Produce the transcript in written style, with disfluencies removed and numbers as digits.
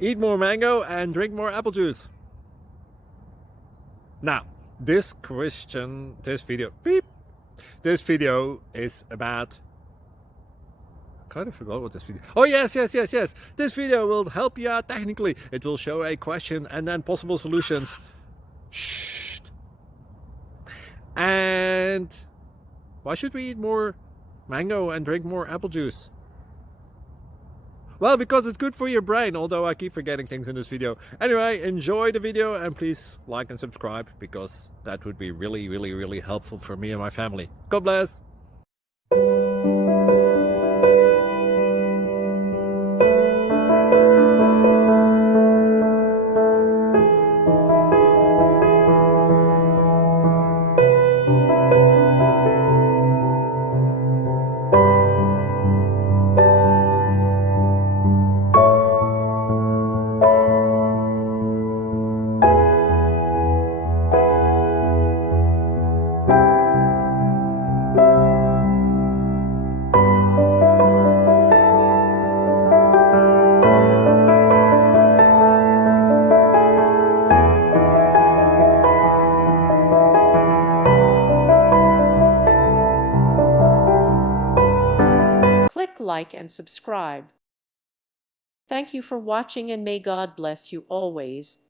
Eat more mango and drink more apple juice. Now, this video is about, I kind of forgot what this video. Oh yes. This video will help you out technically. It will show a question and then possible solutions. Shh. And why should we eat more mango and drink more apple juice? Well, because it's good for your brain, although I keep forgetting things in this video. Anyway, enjoy the video and please like and subscribe, because that would be really helpful for me and my family. God bless! Click like and subscribe. Thank you for watching and may God bless you always.